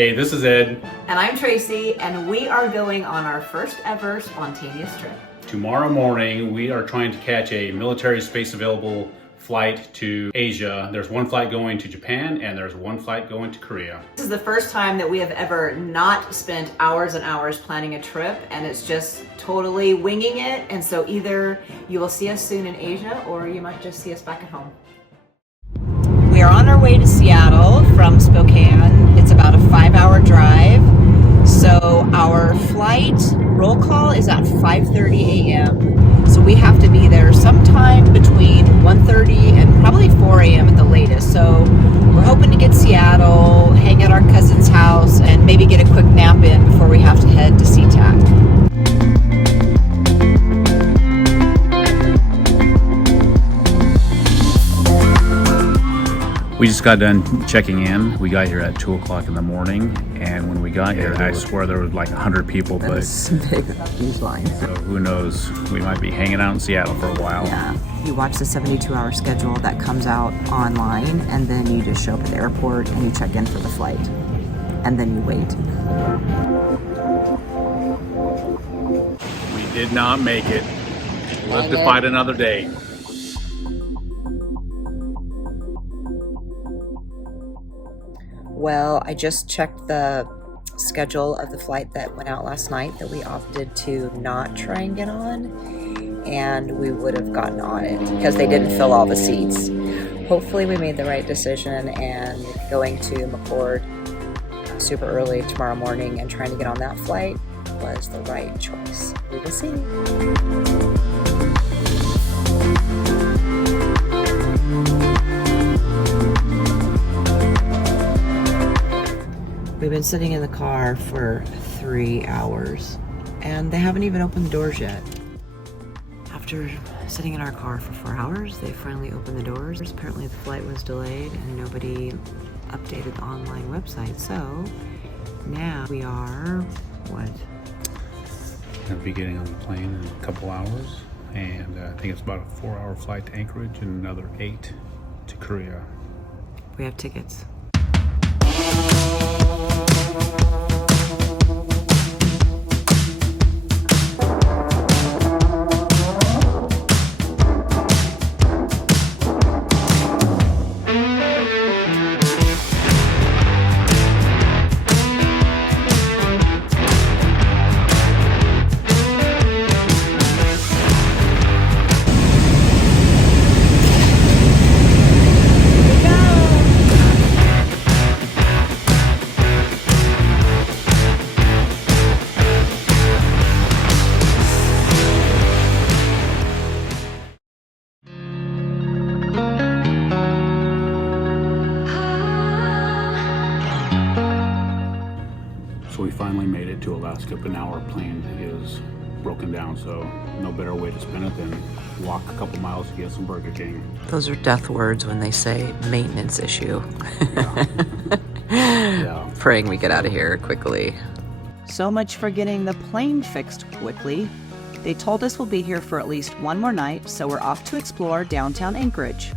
Hey, this is Ed. And I'm Tracy, and we are going on our first ever spontaneous trip. Tomorrow morning, we are trying to catch a military space available flight to Asia. There's one flight going to Japan, and there's one flight going to Korea. This is the first time that we have ever not spent hours and hours planning a trip, and it's just totally winging it. And so either you will see us soon in Asia, or you might just see us back at home. We are on our way to Seattle from Spokane. It's about a 5-hour drive. So our flight roll call is at 5:30 a.m. So we have to be there sometime between 1:30 and probably 4 a.m. at the latest. So we're hoping to get Seattle, hang at our cousin's house, and maybe get a quick nap in before we have to head to SeaTac. We just got done checking in. We got here at 2 o'clock in the morning, and when we got here, I swear there was like 100 people, but That's big, huge line. so who knows, we might be hanging out in Seattle for a while. Yeah, you watch the 72-hour schedule that comes out online, and then you just show up at the airport and you check in for the flight, and then you wait. We did not make it. Live to fight another day. Well, I just checked the schedule of the flight that went out last night that we opted to not try and get on, and we would have gotten on it because they didn't fill all the seats. Hopefully we made the right decision, and going to McCord super early tomorrow morning and trying to get on that flight was the right choice. We will see. We've been sitting in the car for 3 hours, and they haven't even opened the doors yet. After sitting in our car for 4 hours, they finally opened the doors. Apparently the flight was delayed and nobody updated the online website. So now we are, what? I'll be getting on the plane in a couple hours, and I think it's about a 4-hour flight to Anchorage and another 8 to Korea. We have tickets. So we finally made it to Alaska, but now our plane is broken down, so no better way to spend it than walk a couple miles to get some Burger King. Those are death words when they say maintenance issue. Yeah. Praying we get out of here quickly. So much for getting the plane fixed quickly. They told us we'll be here for at least one more night, so we're off to explore downtown Anchorage.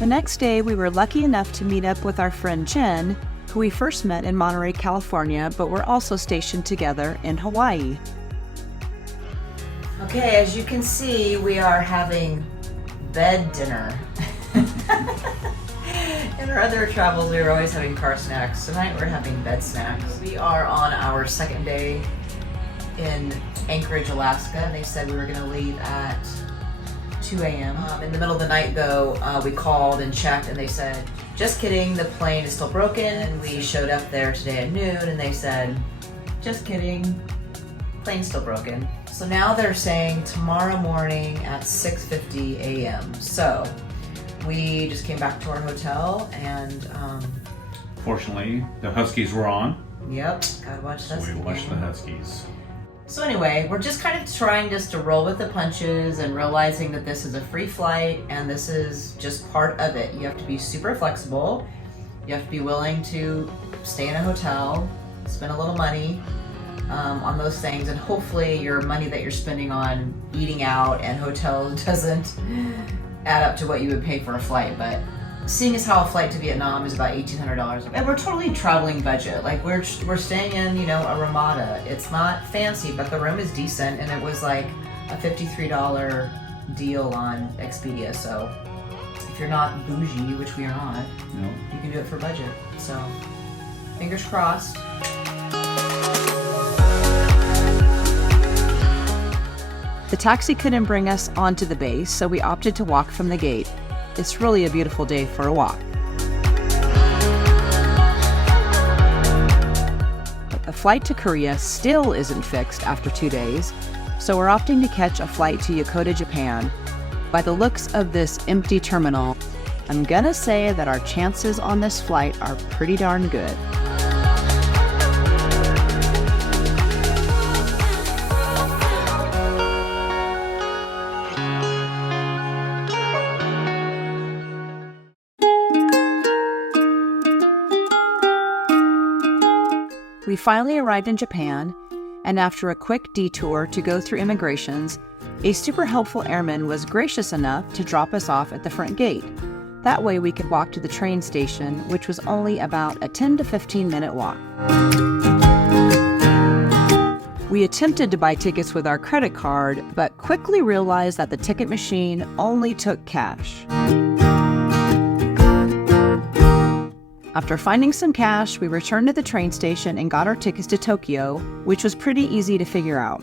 The next day, we were lucky enough to meet up with our friend Jen, who we first met in Monterey, California, but we're also stationed together in Hawaii. Okay, as you can see, we are having bed dinner. In our other travels, we were always having car snacks. Tonight we're having bed snacks. We are on our second day in Anchorage, Alaska. They said we were gonna leave at 2 a.m. In the middle of the night though, we called and checked and they said, just kidding, the plane is still broken. And we showed up there today at noon and they said, just kidding, plane's still broken. So now they're saying tomorrow morning at 6:50 a.m. So we just came back to our hotel and Fortunately, the Huskies were on, yep, gotta watch that. so we watched the Huskies. So anyway, we're just kind of trying just to roll with the punches and realizing that this is a free flight and this is just part of it. You have to be super flexible You have to be willing to stay in a hotel, spend a little money on those things, and hopefully your money that you're spending on eating out and hotels doesn't add up to what you would pay for a flight. But seeing as how a flight to Vietnam is about $1,800, and we're totally traveling budget. Like we're staying in, you know, a Ramada. It's not fancy, but the room is decent, and it was like a $53 deal on Expedia. So if you're not bougie, which we are not, No. you can do it for budget. So fingers crossed. The taxi couldn't bring us onto the base, so we opted to walk from the gate. It's really a beautiful day for a walk. But the flight to Korea still isn't fixed after 2 days, so we're opting to catch a flight to Yokota, Japan. By the looks of this empty terminal, I'm gonna say that our chances on this flight are pretty darn good. We finally arrived in Japan, and after a quick detour to go through immigrations, a super helpful airman was gracious enough to drop us off at the front gate. That way we could walk to the train station, which was only about a 10 to 15 minute walk. We attempted to buy tickets with our credit card, but quickly realized that the ticket machine only took cash. After finding some cash, we returned to the train station and got our tickets to Tokyo, which was pretty easy to figure out.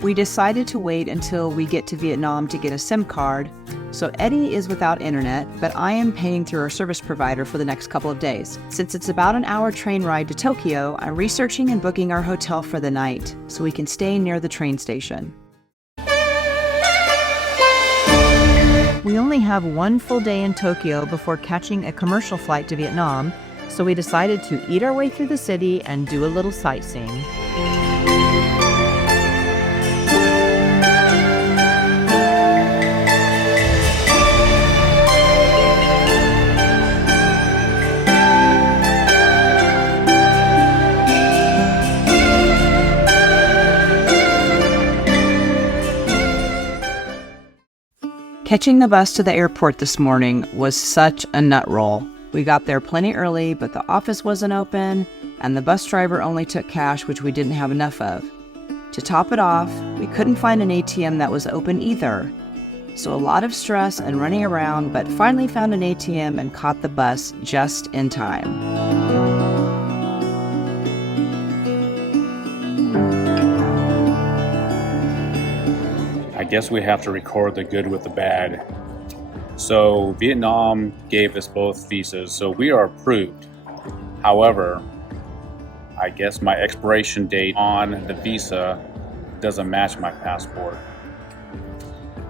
We decided to wait until we get to Vietnam to get a SIM card, so Eddie is without internet, but I am paying through our service provider for the next couple of days. Since it's about an hour train ride to Tokyo, I'm researching and booking our hotel for the night so we can stay near the train station. We only have one full day in Tokyo before catching a commercial flight to Vietnam, so we decided to eat our way through the city and do a little sightseeing. Catching the bus to the airport this morning was such a nut roll. We got there plenty early, but the office wasn't open, and the bus driver only took cash, which we didn't have enough of. To top it off, we couldn't find an ATM that was open either. So a lot of stress and running around, but finally found an ATM and caught the bus just in time. I guess we have to record the good with the bad. So Vietnam gave us both visas, so we are approved. However, I guess my expiration date on the visa doesn't match my passport.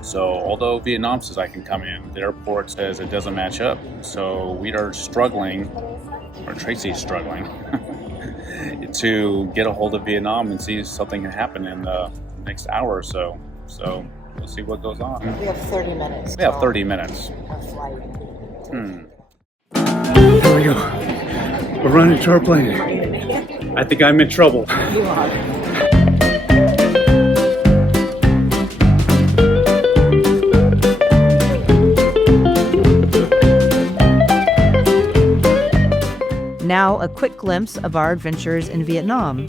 So although Vietnam says I can come in, the airport says it doesn't match up. So we are struggling, or Tracy's struggling, to get a hold of Vietnam and see if something can happen in the next hour or so. So we'll see what goes on. We have 30 minutes. We have 30 minutes. Our flight. Here we go. We're running to our plane. I think I'm in trouble. You are. Now, a quick glimpse of our adventures in Vietnam.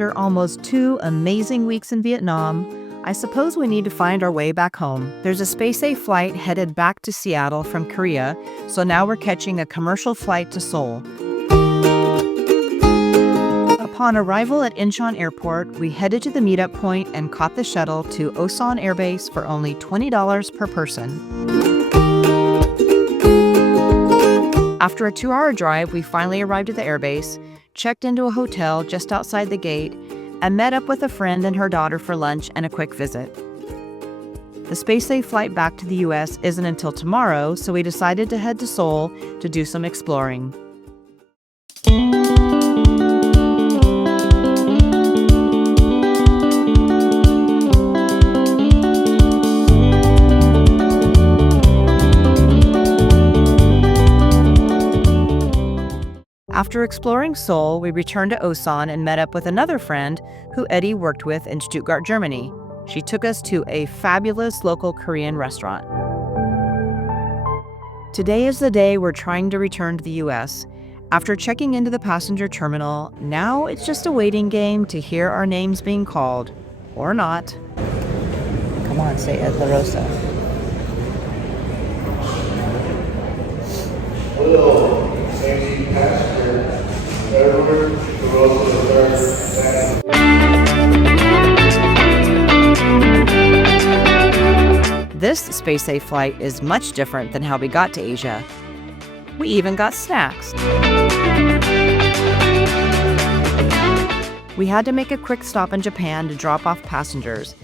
after almost 2 amazing weeks in Vietnam, I suppose we need to find our way back home. There's a SpaceA flight headed back to Seattle from Korea, so now we're catching a commercial flight to Seoul. Upon arrival at Incheon Airport, we headed to the meetup point and caught the shuttle to Osan Air Base for only $20 per person. After a 2-hour drive, we finally arrived at the airbase, checked into a hotel just outside the gate, and met up with a friend and her daughter for lunch and a quick visit. The SpaceA flight back to the US isn't until tomorrow, so we decided to head to Seoul to do some exploring. After exploring Seoul, we returned to Osan and met up with another friend who Eddie worked with in Stuttgart, Germany. She took us to a fabulous local Korean restaurant. Today is the day we're trying to return to the US. After checking into the passenger terminal, now it's just a waiting game to hear our names being called. Or not. Come on, say Ed La Rosa. Hello, MC Pastor Edward Rosa III. This SpaceA flight is much different than how we got to Asia. We even got snacks. We had to make a quick stop in Japan to drop off passengers.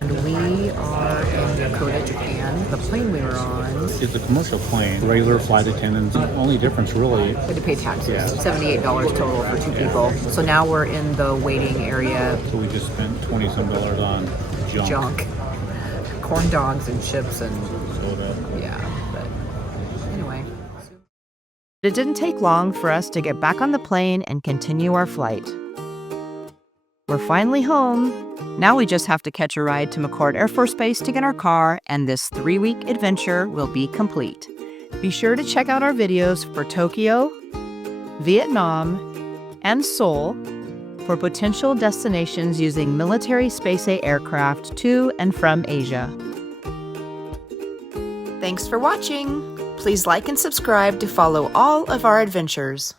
And we are in Dakota, Japan. The plane we were on. It's a commercial plane, regular flight attendants. The only difference really. We had to pay taxes. Yeah. $78 total for 2 people. So now we're in the waiting area. So we just spent $20-some on junk. Corn dogs and chips and Soda. yeah. But anyway. It didn't take long for us to get back on the plane and continue our flight. We're finally home. Now we just have to catch a ride to McCord Air Force Base to get our car, and this 3-week adventure will be complete. Be sure to check out our videos for Tokyo, Vietnam, and Seoul for potential destinations using military SpaceA aircraft to and from Asia. Thanks for watching. Please like and subscribe to follow all of our adventures.